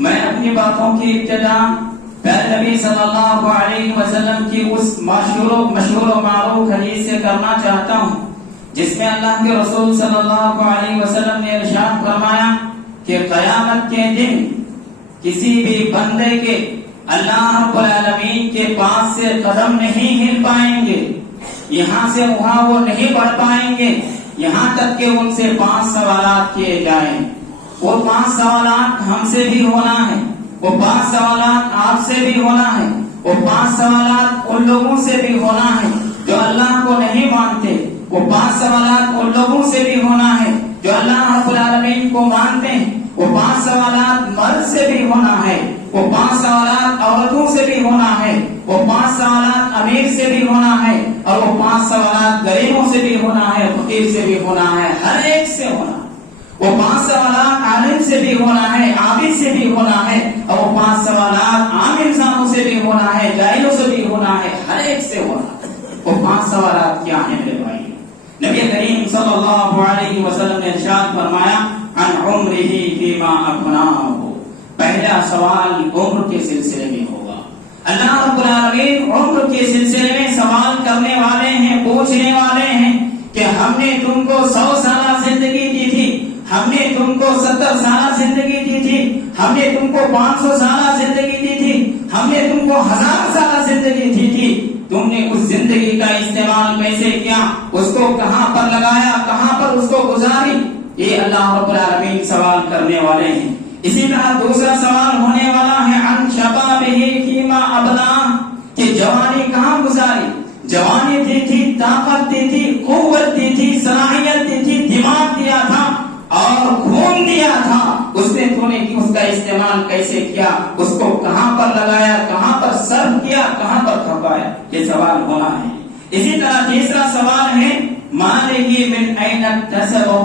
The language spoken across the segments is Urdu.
میں اپنی باتوں کی ابتدا پیارے نبی صلی اللہ علیہ وسلم کی اس مشہور و معروف حدیث سے کرنا چاہتا ہوں جس میں اللہ کے رسول صلی اللہ علیہ وسلم نے ارشاد فرمایا کہ قیامت کے دن کسی بھی بندے کے اللہ رب العالمین کے پاس سے قدم نہیں ہل پائیں گے، یہاں سے وہاں وہ نہیں بڑھ پائیں گے، یہاں تک کہ ان سے 5 سوالات کیے جائیں۔ وہ 5 سوالات ہم سے بھی ہونا ہے، وہ 5 سوالات آپ سے بھی ہونا ہے، وہ 5 سوالات ان لوگوں سے بھی ہونا ہے جو اللہ کو نہیں مانتے، وہ 5 سوالات ان لوگوں سے بھی ہونا ہے جو اللہ رب العالمین کو مانتے ہیں، وہ 5 سوالات مرد سے بھی ہونا ہے، وہ 5 سوالات عورتوں سے بھی ہونا ہے، وہ 5 سوالات امیر سے بھی ہونا ہے، اور وہ 5 سوالات غریبوں سے بھی ہونا ہے، فقیر سے بھی ہونا ہے، ہر ایک سے ہونا ہے۔ وہ 5 سوالات عالم سے بھی ہونا ہے، عابد سے بھی ہونا ہے، اور وہ 5 سوالات عام انسانوں سے بھی ہونا ہے، جاہلوں سے بھی ہونا ہے، ہر ایک سے ہونا ہے۔ وہ 5 سوالات کیا ہیں میرے بھائی؟ نبی کریم صلی اللہ علیہ وسلم نے ارشاد فرمایا عن عمرہ فیما افناہ، پہلا سوال عمر کے سلسلے میں ہوگا۔ اللہ رب العالمین عمر کے سلسلے میں سوال کرنے والے ہیں، پوچھنے والے ہیں کہ ہم نے تم کو 100 سالہ زندگی دی تھی، ہم نے تم کو 70 سالہ زندگی دی تھی، ہم نے تم کو 500 سالہ زندگی دی تھی، ہم نے تم کو 1000 سالہ زندگی دی تھی، تم نے اس زندگی کا استعمال کیسے کیا، اس کو کہاں پر لگایا، کہاں پر اس کو گزاری؟ یہ اللہ رب العالمین سوال کرنے والے ہیں۔ اسی طرح دوسرا سوال ہونے والا ہے عن شبابہ فیما ابلاہ، کہ جوانی کہاں گزاری؟ جوانی دی تھی، طاقت دی تھی، قوت دی تھی، صلاحیت دی تھی، دماغ دیا تھا اور خون دیا تھا، اس نے تو نے اس کا استعمال کیسے کیا، اس کو کہاں پر لگایا، کہاں پر صرف کیا، کہاں پر کھپایا؟ یہ سوال ہونا ہے۔ اسی طرح تیسرا سوال ہے مالہ من این اکتسبہ،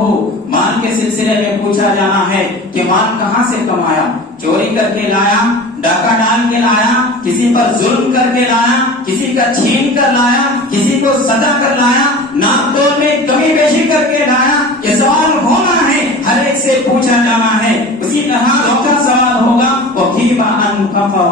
مال کے سلسلے میں پوچھا جانا ہے کہ مال کہاں سے کمایا، چوری کر کے لایا، ڈاکہ ڈال کے لایا، کسی پر ظلم کر کے لایا، کسی کا چھین کر لایا، کسی کو سدا کر لایا، ناپ تول میں کمی بیشی کر کے لایا؟ یہ سوال ہونا ہے، ہر ایک سے پوچھا جانا ہے۔ اسی طرح چوتھا سوال ہوگا وفیما انفقہ،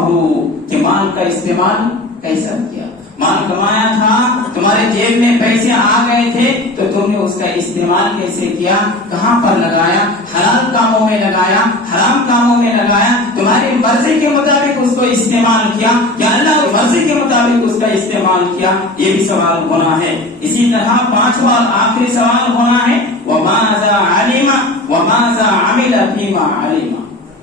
کہ مال کا استعمال کیسا کیا؟ مال کمایا تھا، تمہارے جیب میں پیسے آ گئے تھے تو تم نے اس کا استعمال کیسے کیا، کہاں پر لگایا؟ حلال کاموں میں لگایا، حرام کاموں میں لگایا، تمہاری مرضی کے مطابق اس کو استعمال کیا یا اللہ کی مرضی کے مطابق اس کا استعمال کیا؟ یہ بھی سوال ہونا ہے۔ اسی طرح 5واں اور آخری سوال ہونا ہے وماذا علم وماذا عمل فيما علم،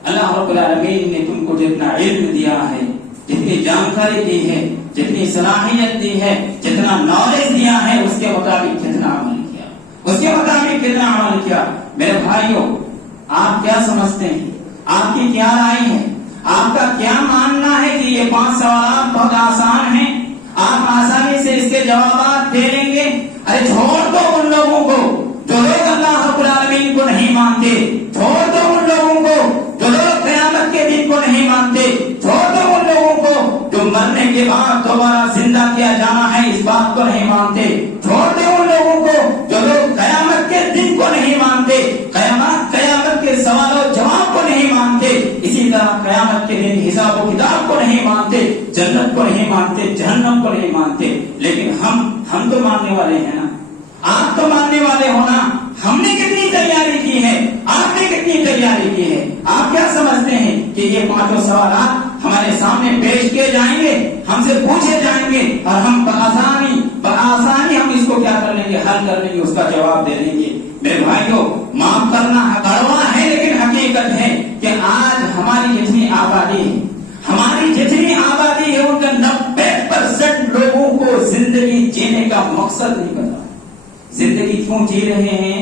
اللہ رب العالمین نے تم کو جتنا علم دیا ہے، جتنی جانکاری دی ہے، جتنی صلاحیت دی ہے، جتنا نالج دیا ہے، اس کے مطابق کتنا عمل کیا، اس کے مطابق کتنا عمل کیا؟ میرے بھائیوں، آپ کیا سمجھتے ہیں؟ آپ کی کیا رائے ہے؟ آپ کا کیا ماننا ہے کہ یہ 5 سوالات بہت آسان ہیں، آپ آسانی سے اس کے جوابات دے لیں گے؟ ارے چھوڑ دو ان لوگوں کو جو لوگ اللہ رب العالمین کو نہیں مانتے، چھوڑ دو ان لوگوں کو جو لوگ قیامت کے دن کو نہیں مانتے، چھوڑ دو ان لوگوں کو جو مرنے کے بعد دوبارہ زندہ کیا جانا ہے اس بات کو نہیں مانتے، چھوڑ دو ان لوگوں کو جو لوگ قیامت کے دن کو نہیں مانتے، قیامت کے سوال و جواب کو نہیں مانتے، اسی طرح قیامت کے دن حساب و کتاب کو نہیں مانتے، جنت کو نہیں مانتے، جہنم کو نہیں مانتے۔ لیکن ہم تو ماننے والے ہیں نا، آپ تو ماننے والے ہو نا۔ ہم نے کتنی تیاری کی ہے، آپ نے کتنی تیاری کی ہے؟ آپ کیا سمجھتے ہیں کہ یہ 5 سوالات ہمارے سامنے پیش کیے جائیں گے، ہم سے پوچھے جائیں گے اور ہم بآسانی ہم اس کو کیا کر لیں گے، حل کر لیں گے، اس کا جواب دے دیں گے؟ میرے بھائیوں، معاف کرنا کڑوا ہے لیکن حقیقت ہے کہ آج ہماری جتنی آبادی ہے ان کا 90% لوگوں کو زندگی جینے کا مقصد نہیں پتا۔ زندگی کیوں جی رہے ہیں؟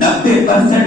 90%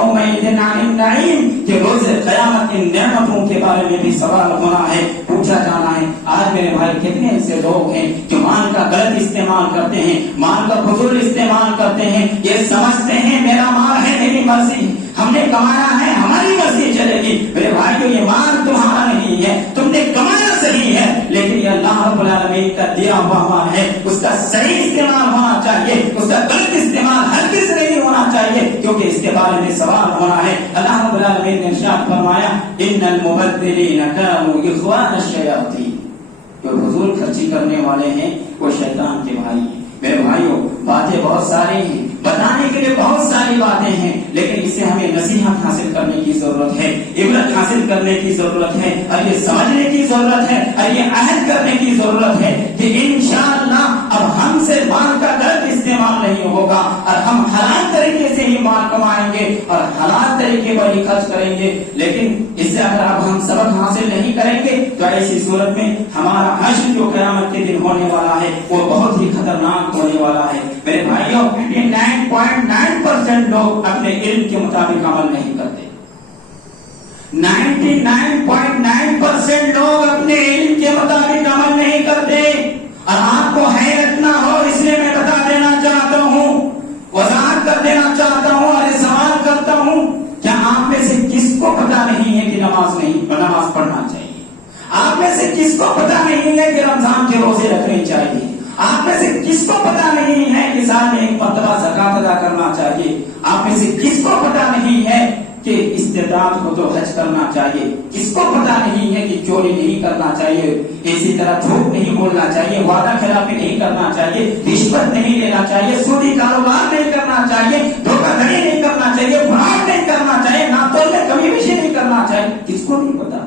یومئذ عن النعیم کہ روز قیامت ان نعمتوں کے بارے میں بھی سوال ہونا ہے، پوچھا جانا ہے۔ آج میرے بھائی کتنے ایسے لوگ ہیں جو مال کا غلط استعمال کرتے ہیں، مال کا فضول استعمال کرتے ہیں، یہ سمجھتے ہیں میرا مال ہے میری مرضی، ہم نے کمایا ہے ہماری مرضی چلے گی۔ میرے بھائیو یہ مال تمہارا نہیں ہے، تم نے کمایا صحیح ہے، لیکن یہ اللہ رب العالمین کا دیا ہوا مال ہے، اس کا صحیح استعمال ہونا چاہیے، اس کا غلط استعمال ہرگز نہیں ہونا چاہیے، کیونکہ اس کے بارے میں سوال ہونا ہے۔ اللہ رب العالمین نے ارشاد فرمایا ان المبذرین کانوا اخوان الشیاطین، جو فضول خرچی کرنے والے ہیں وہ شیطان کے بھائی ہیں۔ میرے بھائیوں باتیں بہت ساری ہیں، بتانے کے لیے بہت ساری باتیں ہیں، لیکن اس سے ہمیں نصیحت حاصل کرنے کی ضرورت ہے، عبرت حاصل کرنے کی ضرورت ہے، اور یہ سمجھنے کی ضرورت ہے، اور یہ عہد کرنے کی ضرورت ہے کہ انشاءاللہ اب ہم سے مال کا غلط استعمال نہیں ہوگا، اور ہم حلال طریقے سے ہی مال کمائیں گے اور حلال طریقے پر ہی خرچ کریں گے۔ لیکن اس سے اگر اب ہم سبق حاصل نہیں کریں گے تو ایسی صورت میں ہمارا حشر جو قیامت کے دن ہونے والا ہے وہ بہت ہی خطرناک ہونے والا ہے۔ میرے بھائیوں 99.9% لوگ اپنے علم کے مطابق عمل نہیں کرتے، 99.9% لوگ اپنے علم کے مطابق عمل نہیں کرتے، اور آپ کو حیرت نہ ہو اس لیے میں بتا دینا چاہتا ہوں، وضاحت کر دینا چاہتا ہوں اور سوال کرتا ہوں، کیا آپ میں سے کس کو پتا نہیں ہے کہ نماز پڑھنا چاہیے؟ آپ میں سے کس کو پتا نہیں ہے کہ رمضان کے روزے رکھنے چاہیے؟ آپ میں سے کس کو پتا نہیں ہے کہ سال میں ایک مرتبہ زکات ادا کرنا چاہیے؟ آپ میں سے کس کو پتا نہیں ہے کہ استطاعت ہو تو حج کرنا چاہیے؟ کس کو پتا نہیں ہے کہ چوری نہیں کرنا چاہیے، اسی طرح جھوٹ نہیں بولنا چاہیے، وعدہ خلافی نہیں کرنا چاہیے، رشوت نہیں لینا چاہیے، سودی کاروبار نہیں کرنا چاہیے، دھوکہ دھڑی نہیں کرنا چاہیے، فراڈ نہیں کرنا چاہیے، ناتول میں کمی بیشی نہیں کرنا چاہیے؟ کس کو نہیں پتا؟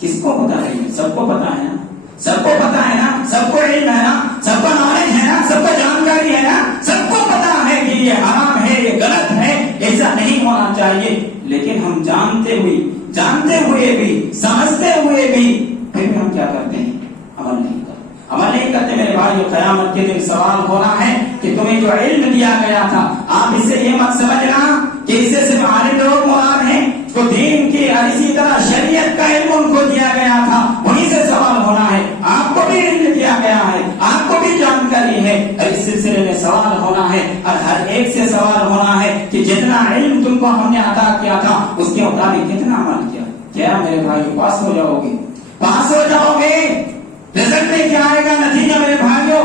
کس کو پتا نہیں؟ سب کو پتا ہے نا، سب کو پتا ہے نا، سب کو علم ہے نا، سب کو نالج ہے نا، سب کو جانکاری ہے نا، سب کو پتا ہے کہ یہ حرام ہے، یہ غلط ہے، ایسا نہیں ہونا چاہیے، لیکن ہم جانتے ہوئے بھی سمجھتے ہوئے بھی پھر بھی ہم کیا کرتے ہیں؟ عمل نہیں کرتے۔ میرے بھائی قیامت کے دن سوال ہونا ہے کہ تمہیں جو علم دیا گیا تھا، آپ اس سے یہ مت سمجھنا کہ اس سے صرف عالم لوگ مراد ہیں، تو دین کی اور اسی طرح شریعت کا علم ان کو دیا گیا تھا، وہیں سے سوال ہونا ہے۔ آپ کو بھی علم دیا گیا ہے، آپ کو بھی جانکاری ہے، اور اس سلسلے میں سوال ہونا ہے، اور ہر ایک سے سوال ہونا ہے کہ جتنا علم تم کو ہم نے عطا کیا تھا اس کے مطابق کتنا عمل کیا۔ کیا میرے بھائی پاس ہو جاؤ گے؟ رزلٹ میں کیا آئے گا نتیجہ؟ میرے بھائیوں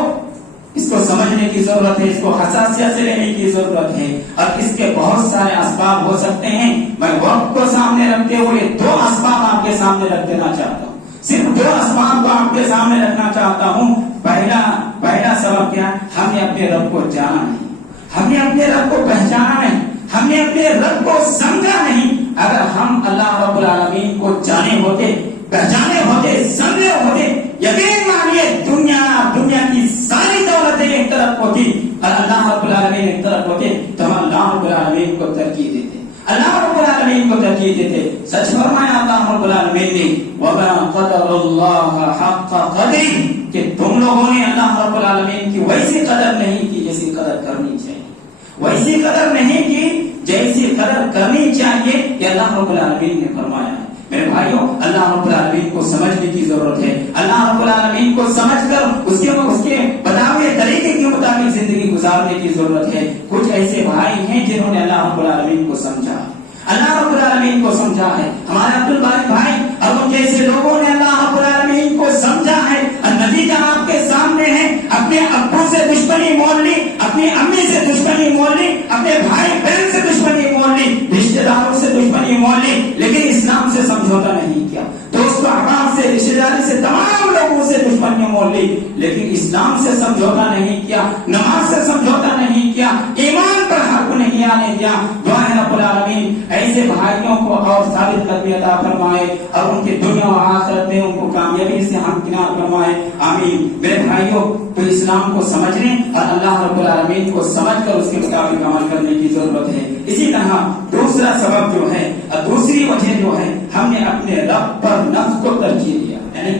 اس کو سمجھنے کی ضرورت ہے، اس کو حساسیت سے لینے کی ضرورت ہے، اور اس کے بہت سارے اسباب ہو سکتے ہیں۔ میں وقت کو سامنے رکھتے ہوئے 2 اسباب آپ کے سامنے رکھ دینا چاہتا ہوں، صرف 2 اسباب کو آپ کے سامنے رکھنا چاہتا ہوں۔ پہلا سبب کیا ہے؟ ہم نے اپنے رب کو جانا نہیں، ہم نے اپنے رب کو پہچانا نہیں، ہم نے اپنے رب کو سمجھا نہیں۔ اگر ہم اللہ رب العالمین کو جانے ہوتے، پہچانے ہوتے، سمجھے ہوتے، یقین مانیے دنیا کی ساری دولتیں ایک طرف ہوتی اور اللہ رب العالمین ایک طرف ہوتے تو ہم اللہ رب العالمین کو ترجیح دیتے، اللہ رب العالمین کو ترجیح دیتے۔ سچ فرمایا اللہ رب العالمین نے وَمَا قَدَرَ اللَّهَ حَقَّ قَدْرِهِ کہ تم لوگوں نے اللہ رب العالمین کی ویسی قدر نہیں کی جیسی قدر کرنی چاہیے، ویسی قدر نہیں کی جیسی قدر کرنی چاہیے، یہ اللہ رب العالمین نے فرمایا ہے۔ میرے بھائیوں اللہ رب العالمین کو سمجھنے کی ضرورت ہے، اللہ رب العالمین کو سمجھ کر اس کے بتائے ہوئے طریقے کے مطابق زندگی گزارنے کی ضرورت ہے۔ کچھ ایسے بھائی ہیں جنہوں نے اللہ رب العالمین کو سمجھا، اللہ رب العالمین کو سمجھا ہے، ہمارے عبد الباری بھائی اور ان جیسے لوگوں نے اللہ رب العالمین کو سمجھا ہے، اور نتیجہ آپ کے سامنے ہے۔ اپنے ابو سے دشمنی مول لی، اپنی امی سے دشمنی مول لی، اپنے بھائی بہن سے دشمنی مول لی، رشتے داروں سے دشمنی مول لی، لیکن اسلام سے سمجھوتا نہیں کیا، دوست احباب سے، رشتے داری سے، تمام لوگوں سے دشمنی مول لی، لیکن اسلام سے سمجھوتا نہیں کیا، نماز سے سمجھوتا نہیں کیا، ایمان پر حق نہیں آنے دیا۔ دعا ہے رب العالمین ایسے بھائیوں کو اور ثابت قدمی عطا فرمائے، اور ان کی دنیا و آخرت میں ان کو کامیابی سے ہمکنار فرمائے، آمین۔ میرے بھائیوں تو اسلام کو سمجھنے اور اللہ رب العالمین کو سمجھ کر اس کے مطابق عمل کرنے کی ضرورت ہے۔ اسی طرح دوسرا سبب جو ہے اور دوسری وجہ جو ہے، ہم نے اپنے رب پر نفس کو ترجیح دیا، یعنی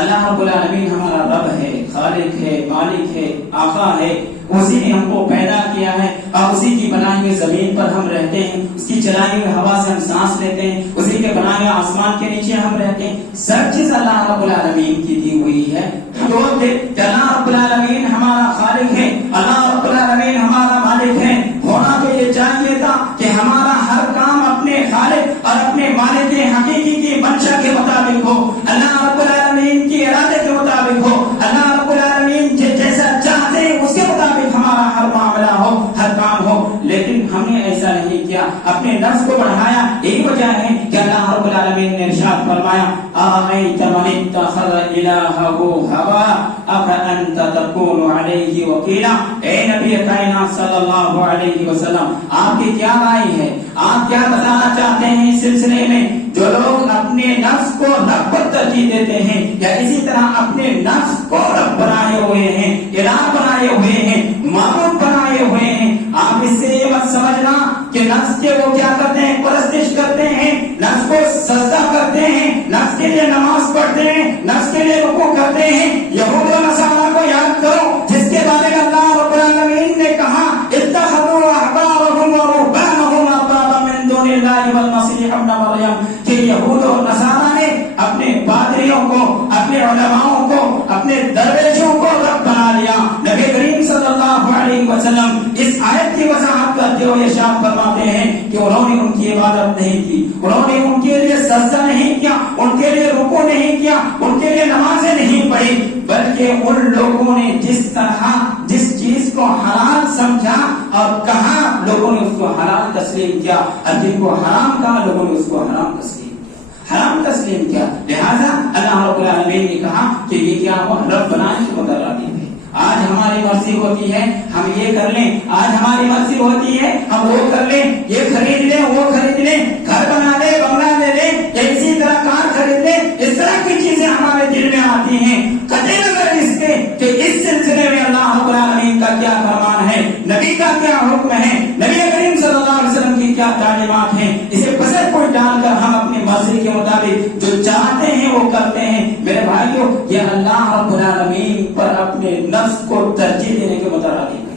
اللہ رب العالمین ہمارا رب ہے، خالق ہے، مالک ہے، آقا ہے، اسی نے ہم کو پیدا کیا ہے اور اسی کی بنائی ہوئی زمین پر ہم رہتے ہیں, اس کی چلائی ہوئی ہوا سے ہم سانس لیتے ہیں, اسی کے بنائے ہوئے آسمان کے نیچے ہم رہتے ہیں. سب چیز اللہ رب العالمین کی دی ہوئی ہے. اللہ رب العالمین ہمارا خالق ہے, اللہ رب العالمین ہمارا مالک ہے. ہونا تو یہ چاہیے تھا کہ ہمارا ہر کام اپنے خالق اور اپنے مالک حقیقی کی منشا کے مطابق ہو, اللہ رب العالمین کی ارادے کے مطابق ہو, اللہ رب العالمین جیسا چاہتے ہیں اس کے مطابق ہمارا ہر معاملہ ہو, ہر کام ہو. لیکن ہم نے ایسا نہیں کیا, اپنے نفس کو بڑھایا. یہی وجہ ہے کہ اللہ رب العالمین نے ارشاد فرمایا آمَنْتَ مَنِ اتَّخَذَ إِلَٰهَهُ هَوَاهُ أَفَأَنْتَ تَكُونُ عَلَيْهِ وَكِيلًا. اے نبی کائنات صلی اللہ علیہ وسلم, آپ کی کیا رائے ہے, آپ کیا بتانا چاہتے ہیں اس سلسلے میں؟ جو لوگ اپنے نفس کو رب پر ترجیح دیتے ہیں یا اسی طرح اپنے نفس کو رب بنائے ہوئے ہیں, الہ بنائے ہوئے ہیں, معبود بنائے ہوئے ہیں, آپ اس سے یہ مت سمجھنا کہ نفس کے وہ کیا کرتے ہیں, پرستش کرتے ہیں, نفس کو سجدہ کرتے ہیں, نفس کے لیے نماز پڑھتے ہیں, نفس کے لیے رکوع کرتے ہیں. یہود و نصارہ کو یاد کرو جس کے بارے میں اللہ رب العالمین نے کہا اتخذوا احبارهم ورهبانهم اربابا من دون الله والمسيح ابن مريم, کہ یہود و نصارہ نے اپنے پادریوں کو, اپنے علماؤں کو, اپنے درویشوں کو رب بنا لیا. نبی کریم صلی اللہ علیہ وسلم اس آیت کی وضاحت کرتے ہوئے ارشاد فرماتے ہیں کہ انہوں نے ان کی عبادت نہیں کی, انہوں نے ان کے لیے سجدہ نہیں کیا, ان کے لیے رکوع نہیں کیا, ان کے لیے نمازیں نہیں پڑھی, بلکہ ان لوگوں نے جس طرح جس چیز کو حلال سمجھا اور کہا لوگوں نے اس کو حلال تسلیم کیا, اور جن کو حرام کہا لوگوں نے اس کو حرام تسلیم کیا, حرام تسلیم کیا. لہذا اللہ رب العالمین نے کہا کہ یہ کیا ہوا, رب بنانے کے مترادف ہے. آج ہماری مرضی ہوتی ہے ہم یہ کر لیں, آج ہماری مرضی ہوتی ہے ہم وہ کر لیں, یہ خرید لیں, وہ خرید لیں, گھر بنا لیں, بنگلہ لے لیں, یا اسی طرح کار خرید لیں. اس طرح کی چیزیں ہمارے دل میں آتی ہیں قطعی نظر اس کے کہ اس سلسلے میں اللہ رب العالمین کا کیا فرمان ہے, نبی کا کیا حکم ہے, نبی کریم صلی اللہ علیہ وسلم کی کیا تعلیمات ہیں. اسے پسند کوئی ڈال کر ہم اپنی مرضی کے مطابق جو چاہتے ہیں وہ کرتے ہیں. میرے بھائیوں, یہ اللہ رب العالمین پر اپنے نفس کو ترجیح دینے کے مترادف ہے,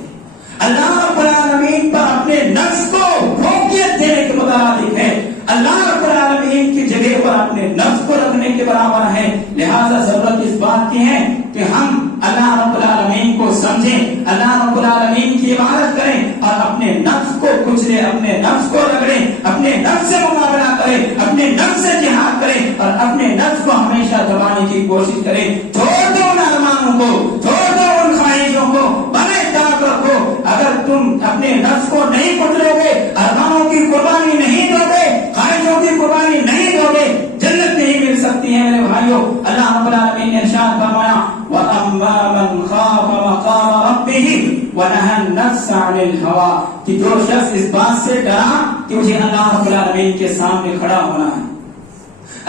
اللہ رب العالمین پر اپنے نفس کو فوقیت دینے کے مترادف ہے, اللہ رب العالمین کی جگہ پر اپنے نفس کو رکھنے کے برابر ہے. لہذا ضرورت اس بات کی ہے کہ ہم اللہ رب العالمین کو سمجھیں, اللہ رب العالمین کی عبادت کریں اور اپنے نفس کو کچلیں, اپنے نفس کو رگڑیں, اپنے نفس سے مقابلہ کریں, اپنے نفس سے جہاد کریں اور اپنے نفس کو ہمیشہ دبانے کی کوشش کریں. چھوڑ دو ان ارمانوں کو, چھوڑ دو ان خواہشوں کو, بڑے طاقت رکھو. اگر تم اپنے نفس کو نہیں کچلو گے, ارمانوں کی قربانی نہیں دو گے, خواہشوں کی قربانی نہیں دو گے, جنت نہیں مل سکتی ہے. میرے بھائیوں, اللہ رب العالمین نے ارشاد فرمایا وَأَمَّا مَنْ خَافَ مَقَامَ رَبِّهِ وَنَهَى النَّفْسَ عَنِ الْهَوَىٰ, کہ جو شخص اس بات سے ڈرا کہ مجھے اللہ رب العالمین کے سامنے کھڑا ہونا ہے,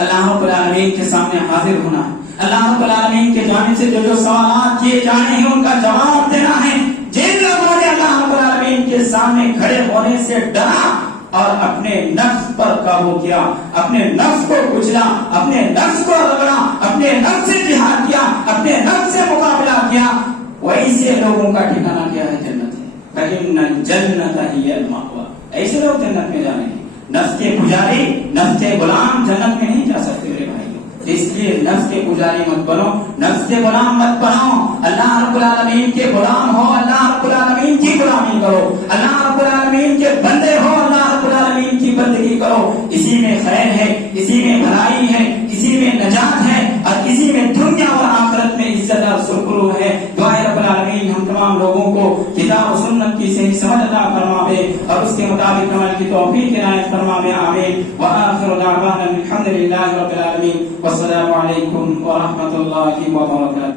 اللہ رب العالمین کے سامنے حاضر ہونا ہے, اللہ رب العالمین کے جانب سے جو سوالات کیے جانے ہیں ان کا جواب دینا ہے. جن لوگوں نے اللہ رب العالمین کے سامنے کھڑے ہونے سے ڈرا اور اپنے نفس پر قابو کیا, اپنے نفس کو کچلا, اپنے نفس کو رگڑا, اپنے نفس سے جہاد کیا, اپنے نفس سے مقابلہ کیا, ویسے لوگوں کا ٹھکانہ کیا ہے, جنت ہے. فَإِنَّ الْجَنَّةَ هِيَ الْمَأْوَىٰ, ایسے لوگ جنت میں جانے ہیں. نفس کے پجاری, نفس کے غلام جنت میں نہیں جا سکتے. میرے بھائی, اس لیے نفس کے پجاری مت بنو, نفس کے غلام مت بنو, اللہ رب العالمین کے غلام ہو, اللہ رب العالمین کی غلامی کرو, اللہ رب العالمین کے بندے ہو, اللہ رب العالمین کی بندگی کرو. اسی میں خیر ہے, اسی میں بھلائی ہے, اسی میں نجات ہے اور اسی میں دنیا اور آخرت میں عزت اور سرخرو ہے. دعائے رب العالمین ہم تمام لوگوں کو کتاب و سنت کی صحیح سمجھ عطا فرماوے اور اس کے مطابق عمل کی توفیق عنایت فرماوے. آمین. وآخر دعوانا الحمد للہ رب العالمین. والسلام علیکم ورحمۃ اللہ وبرکاتہ.